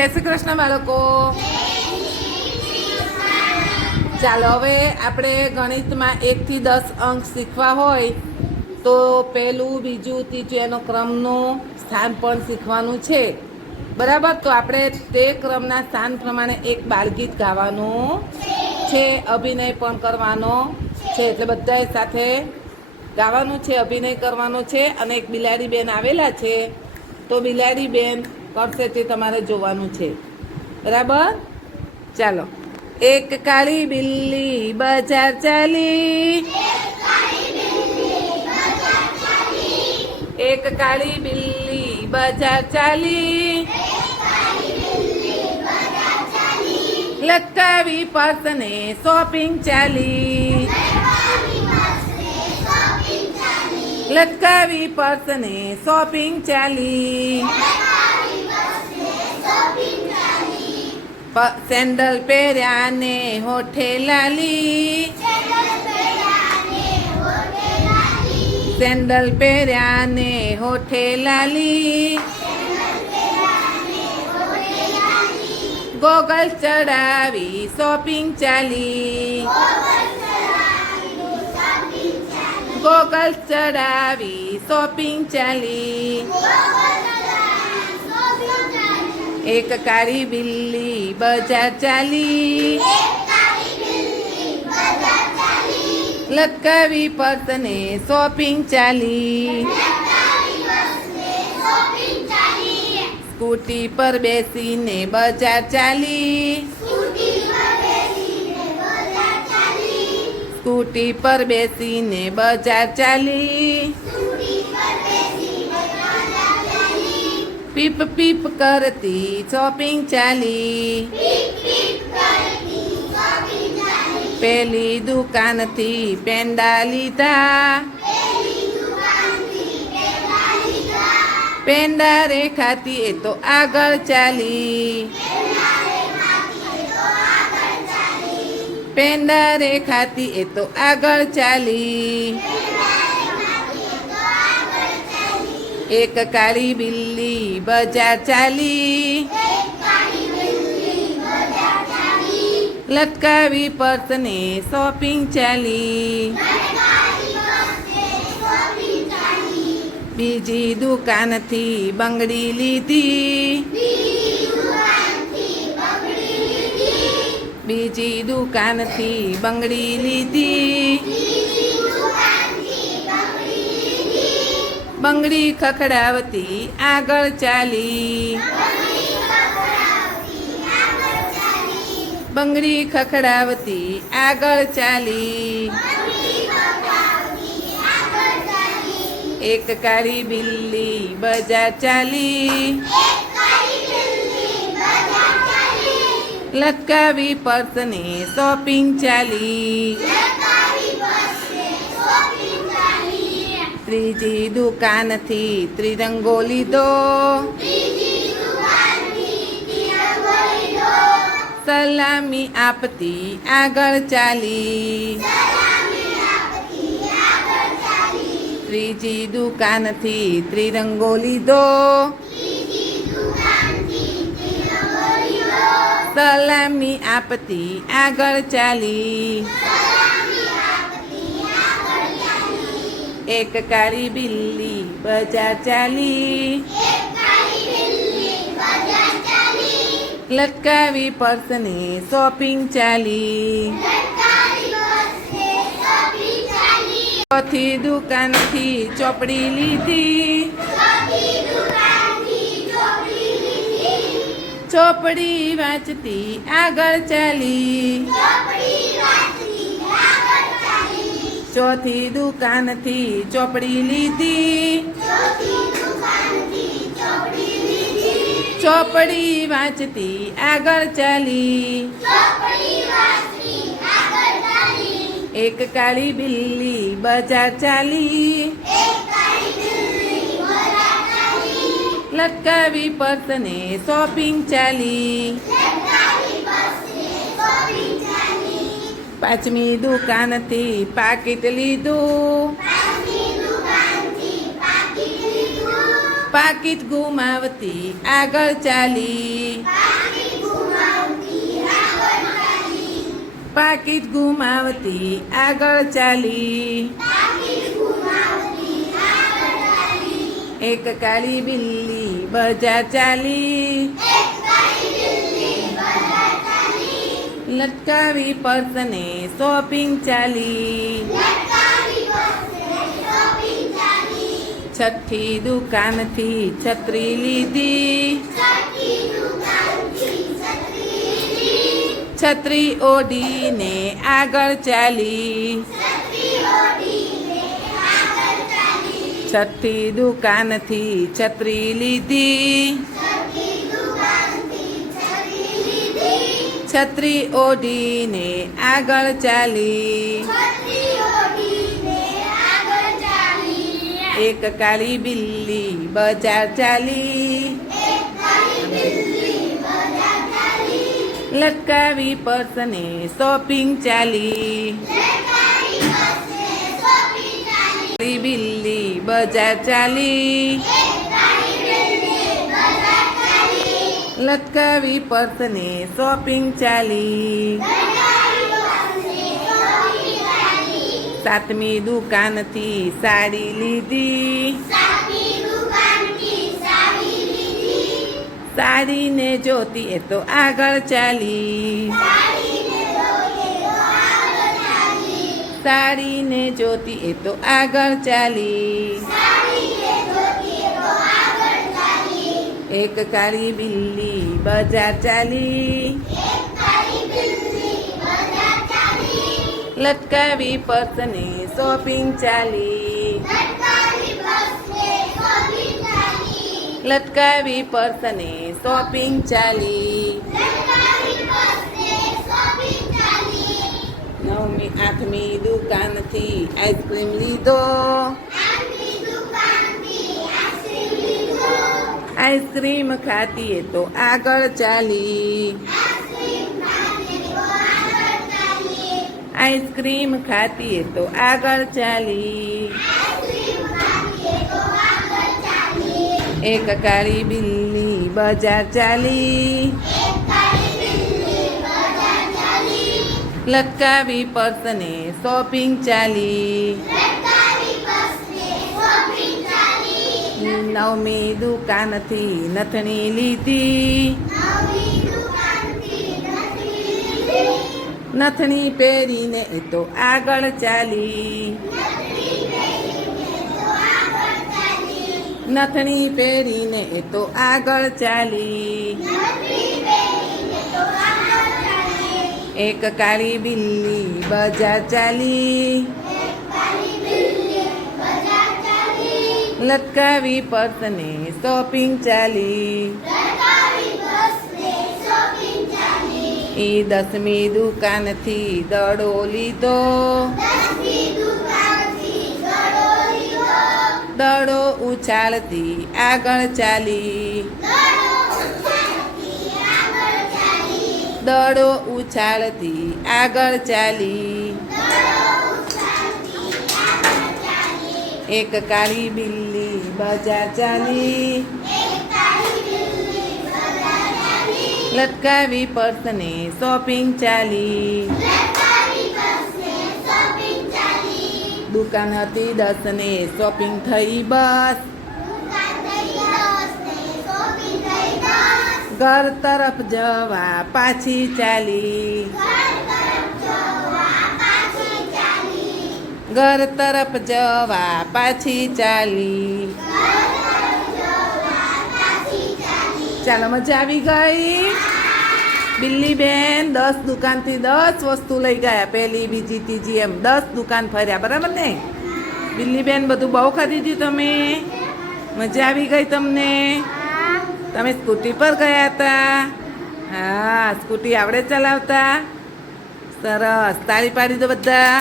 જય શ્રી કૃષ્ણ બાળકો. ચાલો હવે આપણે ગણિતમાં 1 થી 10 અંક શીખવા હોય તો પહેલું બીજું ત્રીજું એનો ક્રમનું સ્થાન પણ શીખવાનું છે, બરાબર. તો આપણે તે ક્રમના સ્થાન પ્રમાણે એક બાળગીત ગાવાનું છે, અભિનય પણ કરવાનો છે, એટલે બધાએ સાથે ગાવાનું છે, અભિનય કરવાનો છે. અને એક બિલાડી બેન આવેલા છે, તો બિલાડી બેન કરશે તે તમારે જોવાનું છે, બરાબર. ચાલો. એક કાળી બિલ્લી બજાર ચાલી, એક કાળી બિલ્લી બજાર ચાલી, લટકાવી પર્સને શોપિંગ ચાલી, લટકાવી પર્સને શોપિંગ ચાલી. સેન્ડલ પહેર્યા ને હોઠે લાલી, સેન્ડલ પહેર્યા ને હોઠે લાલી, ગોગલ ચડાવી શોપિંગ ચાલી, ગોગલ ચડાવી શોપિંગ ચાલી. એક કાળી બિલ્લી બજાર ચાલી, લટકાવી પર્સને શોપિંગ ચાલી, સ્કૂટી પર બેસીને બજાર ચાલી, સ્કૂટી પર બેસીને બજાર ચાલી, પીપ પીપ કરતી શોપિંગ ચાલી, પેલી દુકાનથી પેંડા લીધા, પેંડા રે ખાતી એ તો આગળ ચાલી, પેંડા રે ખાતી એ તો આગળ ચાલી. એક કાળી બિલ્લી બજાર ચાલી, લટકાવી પર્સને શોપિંગ ચાલી, બીજી દુકાનથી બંગડી લીધી, બીજી દુકાનથી બંગડી લીધી, બંગડી ખખડાવતી આગળ ચાલી, બંગડી ખખડાવતી આગળ ચાલી. એક કાળી બિલ્લી બજાર ચાલી, લટકાવી પર્સને શોપિંગ ચાલી, ત્રીજી દુકાનથી ત્રિરંગો લીધો, સલામી આપતી આગળ ચાલી, ત્રીજી દુકાનથી ત્રિરંગો લીધો, સલામી આપતી આગળ ચાલી. એક કાળી બિલ્લી બજાર ચાલી, લટકાવી પર્સને શોપિંગ ચાલી, ચોથી દુકાનથી ચોપડી લીધી, ચોપડી વાંચતી આગળ ચાલી, ચોથી દુકાનથી ચોપડી લીધી, ચોપડી વાંચતી આગળ ચાલી. એક કાળી બિલ્લી બજાર ચાલી, લટકાવી પર્સને શોપિંગ ચાલી, પાંચમી દુકાનથી પાકીટ લીધું, પાકીટ ગુમાવતી આગળ ચાલી, પાકીટ ગુમાવતી આગળ ચાલી. એક કાળી બિલ્લી બજાર ચાલી. લટકાવી પર્સને શોપિંગ ચાલી. છઠ્ઠી દુકાનથી છત્રી લીધી. છત્રી ઓઢીને આગળ ચાલી. છઠ્ઠી દુકાનથી છત્રી લીધી. છત્રી ઓઢીને આગળ ચાલી. એક કાળી બિલ્લી બજાર ચાલી. લટકાવી પર્સને શોપિંગ ચાલી. કાળી બિલ્લી બજાર ચાલી. લટકાવી પર્સને શોપિંગ ચાલી. સાતમી દુકાનથી સાડી લીધી. સાડીને જોતી એ તો આગળ ચાલી. સાડીને જોતી એ તો આગળ ચાલી. એક કાળી બિલ્લી બજાર ચાલી. લટકાવી પર્સને શોપિંગ ચાલી. લટકાવી પર્સને શોપિંગ ચાલી. આઠમી દુકાનથી આઈસ્ક્રીમ લીધો. આઈસ્ક્રીમ ખાતી એ તો આગળ ચાલી. આઈસ્ક્રીમ ખાતી એ તો આગળ ચાલી. એક કાળી બિલ્લી બજાર ચાલી. લટકાવી પર્સને શોપિંગ ચાલી. નવમી દુકાનથી નથણી લીધી. નથણી પહેરીને એ તો આગળ ચાલી. નથણી પહેરીને એ તો આગળ ચાલી. એક કાળી બિલ્લી બજાર ચાલી. લટકાવી પર્સને શોપિંગ ચાલી. એ દસમી દુકાનથી દડો લીધો. દડો ઉછાળતી આગળ ચાલી. દડો ઉછાળતી આગળ ચાલી. એક કાળી બિલ્લી બજાર ચાલી. લટકાવી પર્સને શોપિંગ ચાલી. દુકાન હતી 10 ને શોપિંગ થઈ બસ. ઘર તરફ જવા પાછી ચાલી. ઘર તરફ જવા પાછી ચાલી. ચાલો, મજા આવી ગઈ? બિલ્લી બેન 10 દુકાનથી 10 વસ્તુ લઈ ગયા. પહેલી, બીજી, ત્રીજી એમ 10 દુકાન ફર્યા, બરાબર ને? બિલ્લી બેન બધું બહુ ખરીદ્યું તમે? મજા આવી ગઈ તમને? તમે સ્કૂટી પર ગયા હતા? હા, સ્કૂટી આવડે ચલાવતા? સરસ, તાળી પાડી દો બધા.